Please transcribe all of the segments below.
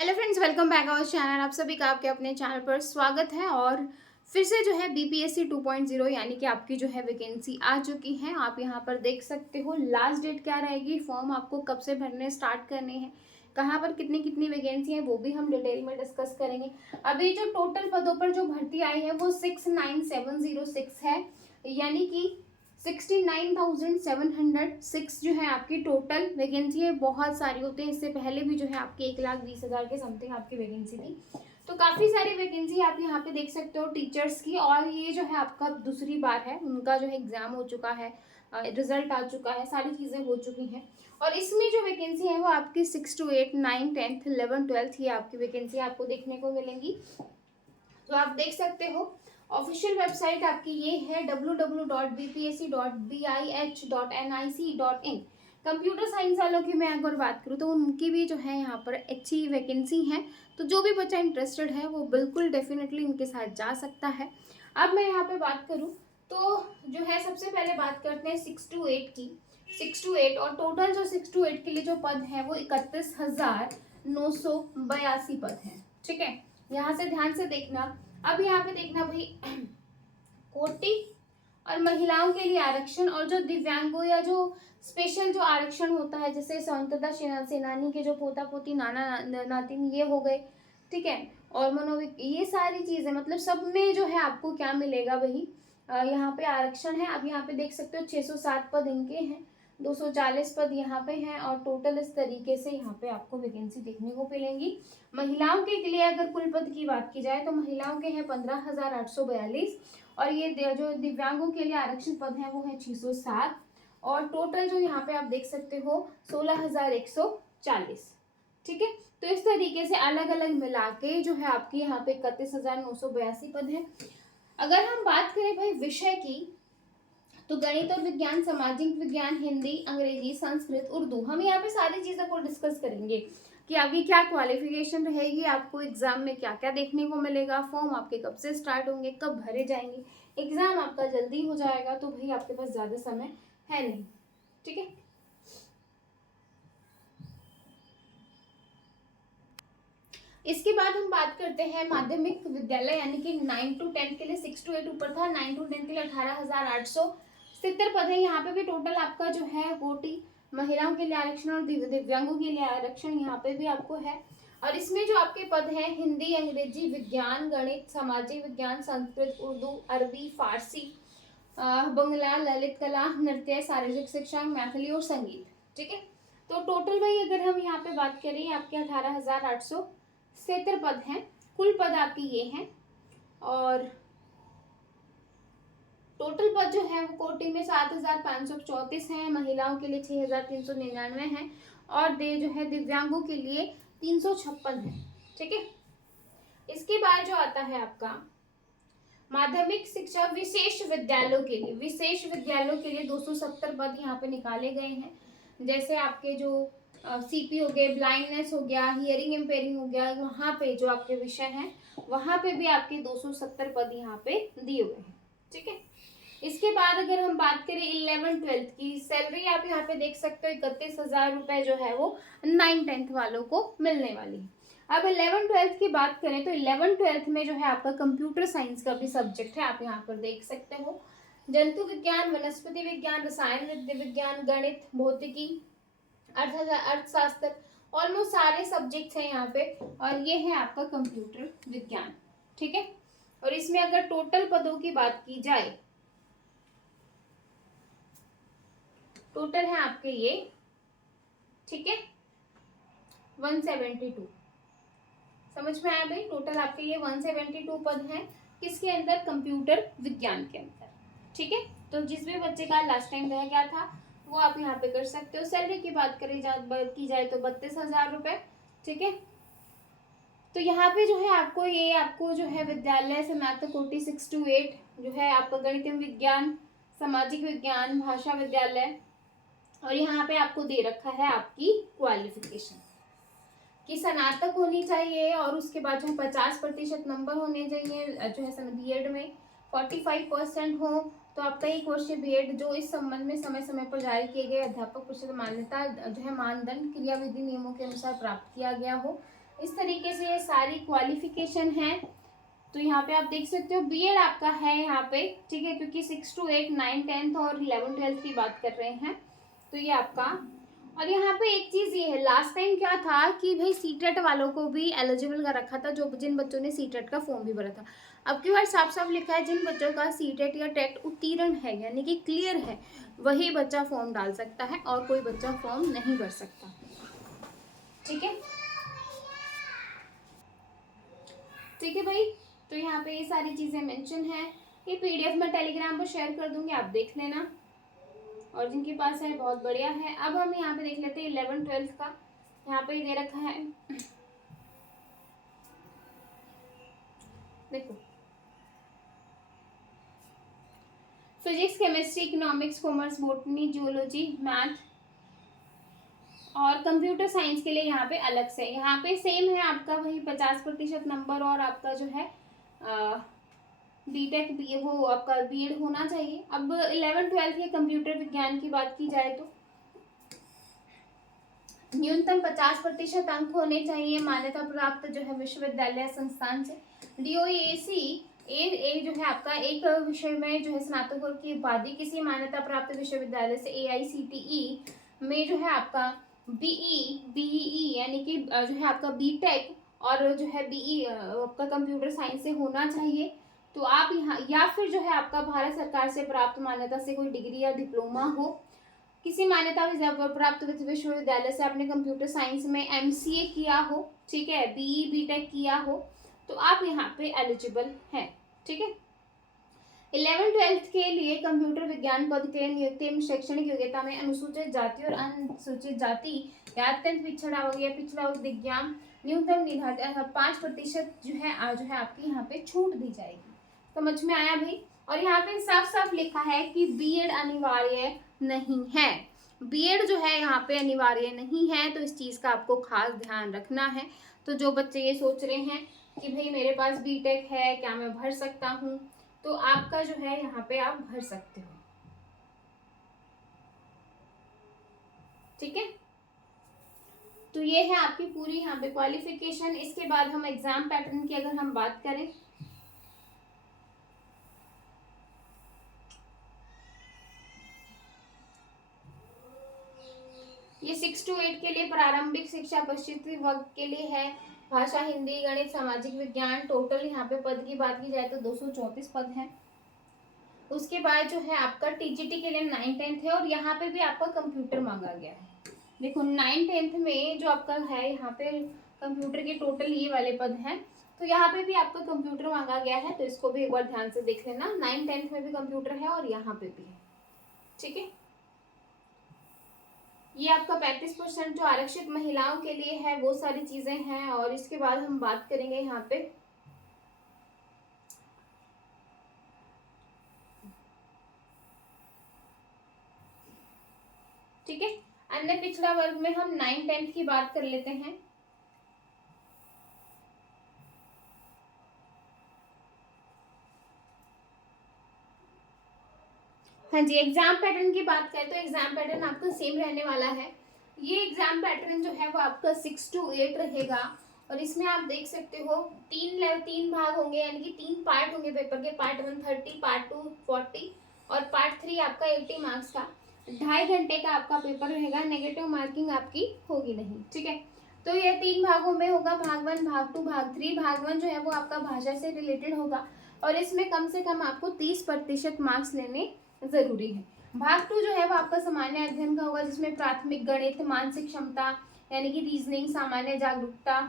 Hello friends, welcome back our channel. आप सभी का आपके अपने चैनल पर स्वागत है। और फिर से जो है बीपीएससी 2.0 यानी कि आपकी जो है वैकेंसी आ चुकी है। आप यहाँ पर देख सकते हो लास्ट डेट क्या रहेगी, फॉर्म आपको कब से भरने स्टार्ट करने हैं, कहाँ पर कितनी कितनी वैकेंसी है, वो भी हम डिटेल में डिस्कस करेंगे। अभी जो टोटल पदों पर जो भर्ती आई है वो 69706 है, यानी कि 69,706 जो है आपकी टोटल वैकेंसी है। बहुत सारी होते हैं, इससे पहले भी जो है आपकी 1,20,000 के समथिंग आपकी वैकेंसी थी। तो काफ़ी सारी वैकेंसी आप यहाँ पे देख सकते हो टीचर्स की। और ये जो है आपका दूसरी बार है, उनका जो है एग्जाम हो चुका है, रिजल्ट आ चुका है, सारी चीज़ें हो चुकी हैं। और इसमें जो वैकेंसी है वो आपकी 6 to 8, 9, 10th, 11, 12th ये आपकी वैकेंसी आपको देखने को मिलेंगी। तो आप देख सकते हो ऑफिशियल वेबसाइट आपकी ये है www.bpsc.bih.nic.in। कंप्यूटर साइंस वालों की मैं अगर बात करूँ तो उनकी भी जो है यहाँ पर अच्छी वैकेंसी है। तो जो भी बच्चा इंटरेस्टेड है वो बिल्कुल डेफिनेटली इनके साथ जा सकता है। अब मैं यहाँ पे बात करूँ तो जो है सबसे पहले बात करते हैं 6 to 8 की। 6 to 8 और टोटल जो 6 to 8 के लिए जो पद है वो 31,982 पद है। ठीक है, यहाँ से ध्यान से देखना। अब यहाँ पे देखना भाई कोटि और महिलाओं के लिए आरक्षण और जो दिव्यांगों या जो स्पेशल जो आरक्षण होता है, जैसे स्वतंत्रता सेनानी के जो पोता पोती नाना नातिन ये हो गए, ठीक है, और मनोविक ये सारी चीजें, मतलब सब में जो है आपको क्या मिलेगा वही यहाँ पे आरक्षण है। अब यहाँ पे देख सकते हो 607 पद इनके हैं, 240 पद यहाँ पे हैं, और टोटल इस तरीके से यहाँ पे आपको वैकेंसी देखने को मिलेंगी। महिलाओं के लिए अगर कुल पद की बात की जाए तो महिलाओं के हैं 15,842, और ये जो दिव्यांगों के लिए आरक्षण पद है वो है 607, और टोटल जो यहाँ पे आप देख सकते हो 16,140। ठीक है, तो इस तरीके से अलग अलग मिला के जो है आपकी यहाँ पे 31,982 पद है। अगर हम बात करें भाई विषय की, तो गणित और विज्ञान, सामाजिक विज्ञान, हिंदी, अंग्रेजी, संस्कृत, उर्दू, हम यहाँ पे सारी चीज़ों को डिस्कस करेंगे कि आगे क्या क्वालिफिकेशन रहेगी, आपको एग्जाम में क्या क्या देखने को मिलेगा, फॉर्म आपके कब से स्टार्ट होंगे, कब भरे जाएंगे, एग्जाम आपका जल्दी हो जाएगा तो भाई आपके पास ज़्यादा समय है नहीं। ठीक है, इसके बाद हम बात करते हैं माध्यमिक विद्यालय, यानी कि 9 to 10 के लिए 6 to 8 ऊपर था, 9 to 10 के लिए 18,870 पद है। यहाँ पे भी टोटल आपका जो है कोटि महिलाओं के लिए आरक्षण और दिव्यांगों के लिए आरक्षण यहाँ पे भी आपको है। और इसमें जो आपके पद हैं हिंदी, अंग्रेजी, विज्ञान, गणित, सामाजिक विज्ञान, संस्कृत, उर्दू, अरबी, फारसी, बंगला, ललित कला, नृत्य, शारीरिक शिक्षा, मैथिली और संगीत। ठीक है, तो टोटल भाई अगर हम यहाँ पे बात करें आपके 18,870 पद हैं, कुल पद आपके ये हैं। और टोटल पद जो है वो कोटि में 7,534 हैं, महिलाओं के लिए 6,399 हैं, और जो है दिव्यांगों के लिए 356 है। ठीक है, इसके बाद जो आता है आपका माध्यमिक शिक्षा विशेष विद्यालयों के लिए, विशेष विद्यालयों के लिए 270 पद यहाँ पे निकाले गए हैं। जैसे आपके जो सीपी हो गए, ब्लाइंडनेस हो गया, हियरिंग इम्पेयरिंग हो गया, वहाँ पे जो आपके विषय हैं वहाँ पे भी आपके 270 पद यहाँ पे दिए हुए हैं। ठीक है, इसके बाद अगर हम बात करें 11th-12th की सैलरी, आप यहाँ पे देख सकते हो 31,000 रुपए जो है वो 9th-10th वालों को मिलने वाली है। अब 11th-12th की बात करें तो 11th-12th में जो है आपका कंप्यूटर साइंस का भी सब्जेक्ट है, आप यहाँ पर देख सकते हो। जंतु विज्ञान, वनस्पति विज्ञान, रसायन विज्ञान, गणित, भौतिकी, अर्थशास्त्र, ऑलमोस्ट सारे सब्जेक्ट्स हैं यहाँ पे, और ये है आपका कंप्यूटर विज्ञान। ठीक है, और इसमें अगर टोटल पदों की बात की जाए, टोटल है आपके ये, ठीक है, 172। समझ में आया भाई, टोटल आपके ये 172 पद हैं किसके अंदर, कंप्यूटर विज्ञान के अंदर। ठीक है, तो जिस भी बच्चे का लास्ट टाइम रह गया था वो आप यहाँ पे कर सकते हो। सैलरी की बात की जाए तो 32,000 रुपए। ठीक है, तो यहाँ पे जो है आपको जो है विद्यालय स्नातक कोटि 6 to 8 जो है आपका गणित विज्ञान, सामाजिक विज्ञान, भाषा विद्यालय, और यहाँ पे आपको दे रखा है आपकी क्वालिफिकेशन कि स्नातक होनी चाहिए, और उसके बाद जो 50% नंबर होने चाहिए जो है बीएड में, 45% हो तो आपका 1 वर्षीय बीएड जो इस संबंध में समय समय पर जारी किए गए अध्यापक परिषद मान्यता जो है मानदंड क्रियाविधि नियमों के अनुसार प्राप्त किया गया हो। इस तरीके से ये सारी क्वालिफिकेशन है। तो यहाँ पे आप देख सकते हो बीएड आपका है यहाँ पे, ठीक है, क्योंकि 6 to 8 9 10th और 11 12th की बात कर रहे हैं, तो ये आपका। और यहाँ पे एक चीज़ ये है, लास्ट टाइम क्या था कि भाई सीटेट वालों को भी एलिजिबल कर रखा था, जो जिन बच्चों ने सीटेट का फॉर्म भी भरा था। अब की बार साफ साफ लिखा है जिन बच्चों का सीटेट या टेट उत्तीर्ण है यानी कि क्लियर है, वही बच्चा फॉर्म डाल सकता है और कोई बच्चा फॉर्म नहीं भर सकता, ठीक है। ठीक है भाई, तो यहाँ पे ये सारी चीज़ें मेंशन है। ये पीडीएफ मैं टेलीग्राम पर शेयर कर दूंगी, आप देख लेना, और जिनके पास है बहुत बढ़िया है। अब हम यहाँ पे देख लेते हैं 11 12th का। यहाँ पे दे रखा है, देखो, physics, chemistry, economics, commerce, botany, zoology, math और कंप्यूटर साइंस के लिए यहाँ पे अलग से, यहाँ पे सेम है आपका वही 50% नंबर, और आपका जो है बीटेक बी वो आपका बीएड होना चाहिए। अब 11 12th के कंप्यूटर विज्ञान की बात की जाए तो न्यूनतम 50% अंक होने चाहिए मान्यता प्राप्त जो है विश्वविद्यालय संस्थान से। डीओएसी ए जो है आपका एक विषय में जो है स्नातकों की उपाधि किसी मान्यता प्राप्त विश्वविद्यालय से एआईसीटीई में जो है आपका बीई यानी कि जो है आपका बीटेक और जो है बीई आपका कंप्यूटर साइंस से होना चाहिए। तो आप यहाँ, या फिर जो है आपका भारत सरकार से प्राप्त मान्यता से कोई डिग्री या डिप्लोमा हो, किसी मान्यता प्राप्त विश्वविद्यालय से आपने कंप्यूटर साइंस में एमसीए किया हो, ठीक है, बीई बीटेक किया हो, तो आप यहाँ पे एलिजिबल हैं, ठीक है। 11 12th के लिए कंप्यूटर विज्ञान पद के लिए नियुक्ति एवं शैक्षणिक योग्यता में अनुसूचित जाति और अनुसूचित जाति या अत्यंत पिछड़ा वर्ग या पिछड़ा वर्ग दिव्यांग न्यूनतम निर्धारित 5% जो है आपकी यहाँ पे छूट दी जाएगी। समझ में आया भाई? और यहाँ पे साफ साफ लिखा है कि बीएड अनिवार्य नहीं है, बीएड जो है यहाँ पे अनिवार्य नहीं है, तो इस चीज़ का आपको खास ध्यान रखना है। तो जो बच्चे ये सोच रहे हैं कि भाई मेरे पास बीटेक है, क्या मैं भर सकता हूँ, तो आपका जो है यहाँ पे आप भर सकते हो, ठीक है। तो ये है आपकी पूरी यहाँ पे क्वालिफिकेशन। इसके बाद हम एग्जाम पैटर्न की अगर हम बात करें, ये 6 to 8 के लिए प्रारंभिक शिक्षा पश्चिमी वर्ग के लिए है, भाषा हिंदी, गणित, सामाजिक विज्ञान। टोटल यहाँ पे पद की बात की जाए तो 234 पद हैं। उसके बाद जो है आपका टीजीटी के लिए 9 10th है, और यहाँ पे भी आपका कंप्यूटर मांगा गया है। देखो 9 10th में जो आपका है यहाँ पे कंप्यूटर के टोटल ये वाले पद हैं, तो यहाँ पे भी आपका कंप्यूटर मांगा गया है, तो इसको भी एक बार ध्यान से देख लेना। 9 10th में भी कंप्यूटर है और यहाँ पे भी है, ठीक है। ये आपका 35% जो आरक्षित महिलाओं के लिए है, वो सारी चीजें हैं। और इसके बाद हम बात करेंगे यहाँ पे ठीक है, अन्य पिछड़ा वर्ग में हम 9 10th की बात कर लेते हैं। हाँ जी, एग्जाम पैटर्न की बात करें तो एग्जाम पैटर्न आपका सेम रहने वाला है। ये एग्जाम पैटर्न जो है वो आपका 6 to 8 रहेगा, और इसमें आप देख सकते हो तीन भाग होंगे, यानी कि 3 पार्ट होंगे पेपर के। पार्ट 1 30, पार्ट 2 40 और पार्ट 3 आपका 80 मार्क्स का। 2.5 घंटे का आपका पेपर रहेगा, नेगेटिव मार्किंग आपकी होगी नहीं, ठीक है। तो ये 3 भागों में होगा, भाग 1, भाग 2, भाग 3। भाग 1 जो है वो आपका भाषा से रिलेटेड होगा, और इसमें कम से कम आपको 30% मार्क्स लेने जरूरी है। भाग 2 जो है वो आपका सामान्य अध्ययन का होगा, जिसमें प्राथमिक गणित, मानसिक क्षमता यानी कि रीजनिंग, सामान्य जागरूकता,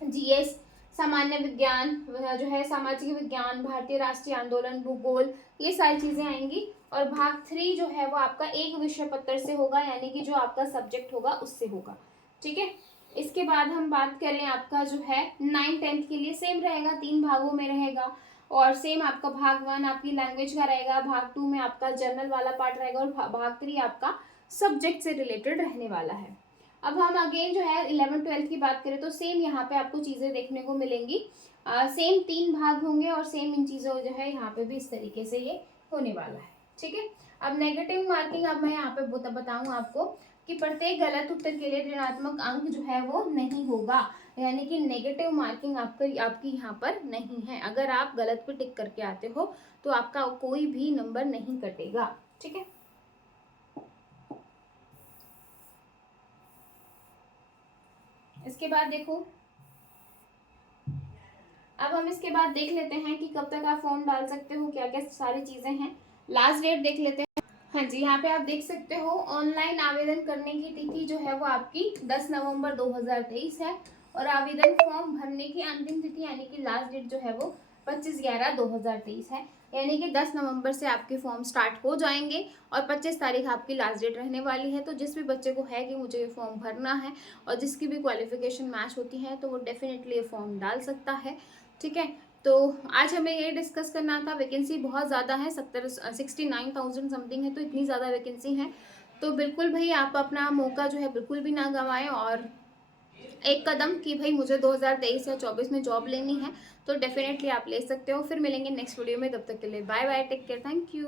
जीएस, सामान्य विज्ञान जो है, सामाजिक विज्ञान, भारतीय राष्ट्रीय आंदोलन, भूगोल, ये सारी चीजें आएंगी। और भाग 3 जो है वो आपका एक विषय पत्र से होगा, यानी कि जो आपका सब्जेक्ट होगा उससे होगा, ठीक है। इसके बाद हम बात करें आपका जो है 9 10th के लिए सेम रहेगा, 3 भागों में रहेगा, और सेम आपका भाग 1 आपकी लैंग्वेज का रहेगा, भाग 2 में आपका जर्नल वाला पार्ट रहेगा, और भाग 3 आपका सब्जेक्ट से रिलेटेड रहने वाला है। अब हम अगेन जो है 11 12th की बात करें तो सेम यहाँ पे आपको चीज़ें देखने को मिलेंगी। सेम 3 भाग होंगे, और सेम इन चीज़ों जो है यहाँ पे भी इस तरीके से ये होने वाला है, ठीक है। अब नेगेटिव मार्किंग, अब मैं यहाँ पे बताऊँ आपको कि प्रत्येक गलत उत्तर के लिए ऋणात्मक अंक जो है वो नहीं होगा। यानी कि नेगेटिव मार्किंग आपकी यहाँ पर नहीं है। अगर आप गलत पे टिक करके आते हो तो आपका कोई भी नंबर नहीं कटेगा, ठीक है। इसके बाद देखो, अब हम इसके बाद देख लेते हैं कि कब तक आप फॉर्म डाल सकते हो, क्या क्या सारी चीजें हैं। लास्ट डेट देख लेते हैं। हाँ जी, यहाँ पे आप देख सकते हो ऑनलाइन आवेदन करने की तिथि जो है वो आपकी 10 नवंबर 2023 है और आवेदन फॉर्म भरने की अंतिम तिथि यानी कि लास्ट डेट जो है वो 25/11/2023 है। यानी कि 10 नवंबर से आपके फॉर्म स्टार्ट हो जाएंगे और 25 तारीख आपकी लास्ट डेट रहने वाली है। तो जिस भी बच्चे को है कि मुझे ये फॉर्म भरना है और जिसकी भी क्वालिफिकेशन मैच होती है तो वो डेफिनेटली ये फॉर्म डाल सकता है, ठीक है। तो आज हमें ये डिस्कस करना था। वैकेंसी बहुत ज़्यादा है, 69,000 समथिंग है, तो इतनी ज़्यादा वैकेंसी है। तो बिल्कुल भाई आप अपना मौका जो है बिल्कुल भी ना गंवाएं और एक कदम कि भाई मुझे 2023 या 24 में जॉब लेनी है तो डेफिनेटली आप ले सकते हो। फिर मिलेंगे नेक्स्ट वीडियो में, तब तक के लिए bye bye, take care, thank you.